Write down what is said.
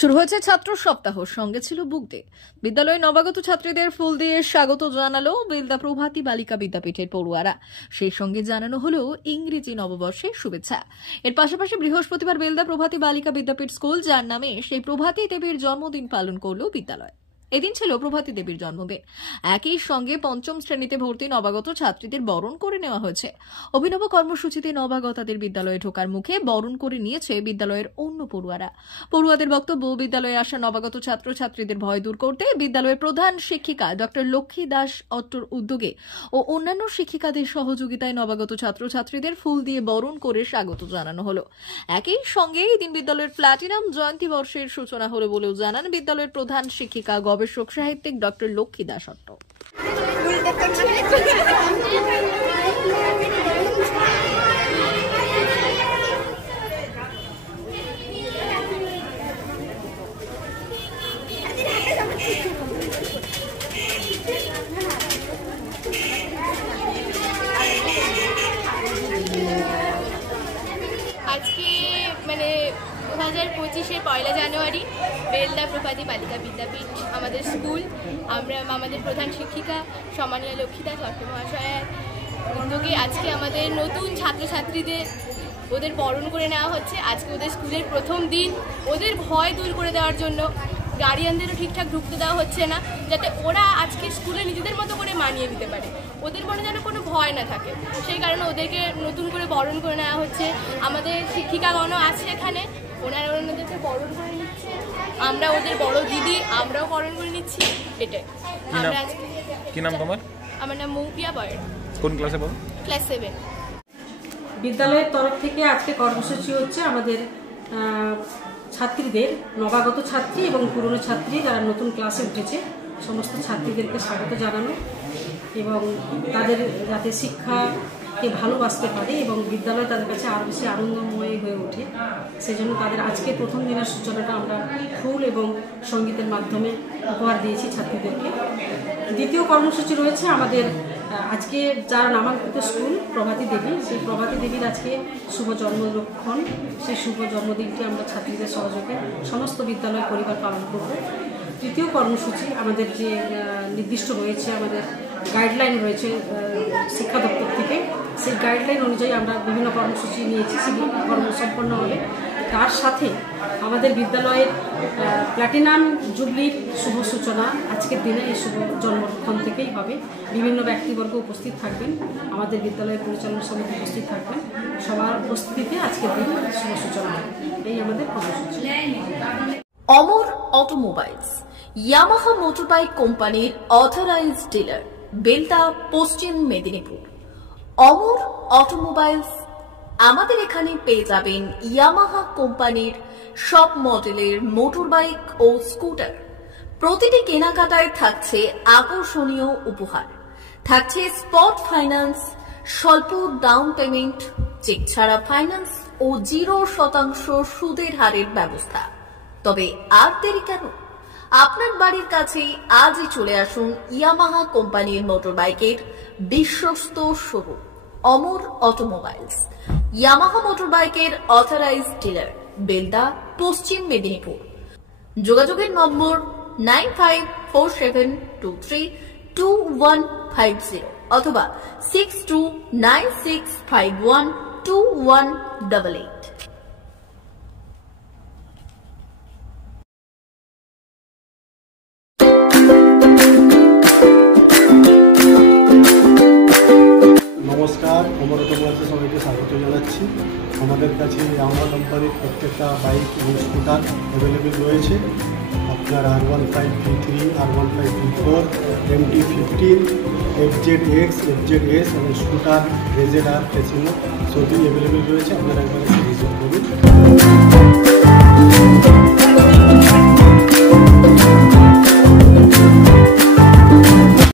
শুরু হয়েছে ছাত্র সপ্তাহ, সঙ্গে ছিল বুক ডে। বিদ্যালয়ে নবাগত ছাত্রীদের ফুল দিয়ে স্বাগত জানালো বেলদা প্রভাতী বালিকা বিদ্যাপীঠের পড়ুয়ারা। সেই সঙ্গে জানানো হলো ইংরেজি নববর্ষের শুভেচ্ছা। এর পাশাপাশি বৃহস্পতিবার বেলদা প্রভাতী বালিকা বিদ্যাপীঠ স্কুল, যার নামে সেই প্রভাতী দেবীর জন্মদিন পালন করল বিদ্যালয়। এদিন ছিল প্রভাতী দেবীর জন্মদিন। একই সঙ্গে পঞ্চম শ্রেণীতে ভর্তি নবাগত ছাত্রীদের বরণ করে নেওয়া হয়েছে। অভিনব কর্মসূচিতে নবাগতাদের বিদ্যালয়ে ঢোকার মুখে বরণ করে নিয়েছে বিদ্যালয়ের অন্য পড়ুয়ারা। পড়ুয়াদের বক্তব্য, বিদ্যালয়ে আসা নবাগত ছাত্রছাত্রীদের ভয় দূর করতে বিদ্যালয়ের প্রধান শিক্ষিকা ডক্টর লক্ষ্মী দাস অট্টর উদ্যোগে ও অন্যান্য শিক্ষিকাদের সহযোগিতায় নবাগত ছাত্রছাত্রীদের ফুল দিয়ে বরণ করে স্বাগত জানানো হলো। একই সঙ্গে এদিন বিদ্যালয়ের প্লাটিনাম জয়ন্তী বর্ষের সূচনা হলো বলেও জানান বিদ্যালয়ের প্রধান শিক্ষিকা গবেষক সাহিত্যিক ডক্টর লক্ষ্মী দাস অট্ট। আজকে 2025-এর 1 জানুয়ারি বেলদা প্রভাতী বালিকা বিদ্যাপীঠ আমাদের স্কুল, আমরা আমাদের প্রধান শিক্ষিকা সম্মানীয় লক্ষ্মী দাস অট্ট মহাশয়ের উদ্যোগে আজকে আমাদের নতুন ছাত্রছাত্রীদের ওদের বরণ করে নেওয়া হচ্ছে। আজকে ওদের স্কুলের প্রথম দিন, ওদের ভয় দূর করে দেওয়ার জন্য গার্ডিয়ানদেরও ঠিকঠাক ঢুকতে দেওয়া হচ্ছে না, যাতে ওরা আজকে স্কুলে নিজেদের মতো করে মানিয়ে নিতে পারে, ওদের মনে যেন কোনো ভয় না থাকে। সেই কারণে ওদেরকে নতুন করে বরণ করে নেওয়া হচ্ছে। আমাদের শিক্ষিকাগণও আছে এখানে, ওনারা ওনাদেরকে বরণ করে নিচ্ছে। আমরা ওদের বড় দিদি, আমরাও বরণ করে নিচ্ছি। এটাই আমরা আজকে। কি নাম তোমার? আমার নাম মৌপিয়া বয়ের। কোন ক্লাসে পড়ো? ক্লাস 7। বিদ্যালয়ের তরফ থেকে আজকে কর্মসূচি হচ্ছে আমাদের ছাত্রীদের, নবাগত ছাত্রী এবং পুরনো ছাত্রী যারা নতুন ক্লাসে উঠেছে সমস্ত ছাত্রীদেরকে স্বাগত জানানো এবং তাদের যাতে শিক্ষাকে ভালোবাসতে পারে এবং বিদ্যালয় তাদের কাছে আরও বেশি আনন্দময় হয়ে ওঠে, সেজন্য তাদের আজকে প্রথম দিনের সূচনাটা আমরা ফুল এবং সঙ্গীতের মাধ্যমে উপহার দিয়েছি ছাত্রীদেরকে। দ্বিতীয় কর্মসূচি রয়েছে আমাদের আজকে যার নামাঙ্কিত স্কুল প্রভাতী দেবী, সেই প্রভাতী দেবীর আজকে শুভ জন্মলক্ষণ। সেই শুভ জন্মদিনটি আমরা ছাত্রীদের সহযোগে সমস্ত বিদ্যালয় পরিবার পালন করব। তৃতীয় কর্মসূচি আমাদের যে নির্দিষ্ট রয়েছে, আমাদের গাইডলাইন রয়েছে শিক্ষা দপ্তর থেকে, সেই গাইডলাইন অনুযায়ী আমরা বিভিন্ন কর্মসূচি নিয়েছি, সেগুলো সম্পন্ন হবে। তার সাথে আমাদের বিদ্যালয়ের প্ল্যাটিনাম জুবলির শুভ সূচনা আজকের দিনে এই শুভ জন্মক্ষণ থেকেই হবে। বিভিন্ন ব্যক্তিবর্গ উপস্থিত থাকবেন, আমাদের বিদ্যালয়ের পরিচালনা সমিতি উপস্থিত থাকবেন, সবার উপস্থিতিতে আজকের দিনে শুভ সূচনা হবে। এই আমাদের কর্মসূচি। অমর অটোমোবাইলস, ইয়ামাহা মোটরবাইক কোম্পানির অথরাইজড ডিলার, বেলদা, পশ্চিম মেদিনীপুর। অমর অটোমোবাইলস, আমাদের এখানে পেয়ে যাবেন ইয়ামাহা কোম্পানির সব মডেলের মোটরবাইক ও স্কুটার। প্রতিটি কেনাকাটায় থাকছে আকর্ষণীয় উপহার, থাকছে স্পট ফাইন্যান্স, স্বল্প ডাউন পেমেন্ট, চেক ছাড়া ফাইন্যান্স ও 0% সুদের হারের ব্যবস্থা। তবে আর দেরি কেন? আপনার বাড়ির কাছেই আজই চলে আসুন ইয়ামাহা কোম্পানির মোটরবাইকের বিশ্বস্ত শোরুম অমর অটোমোবাইলস, ইয়ামাহা মোটরবাইকের অথরাইজড ডিলার, বেলদা, পশ্চিম মেদিনীপুর। যোগাযোগের নম্বর 9547232150 অথবা 6296512188। নমস্কার, অমর অটোমোবাইলসে সবাইকে স্বাগত জানাচ্ছি। আমাদের কাছে ইয়ামাহা কোম্পানির প্রত্যেকটা বাইক এবং স্কুটার অ্যাভেলেবেল রয়েছে। আপনার R15V3, R15V4, MT-15, FZX, FZS এবং স্কুটার, RZR, ফেসিনো সবই অ্যাভেলেবেল রয়েছে। আপনারা একবার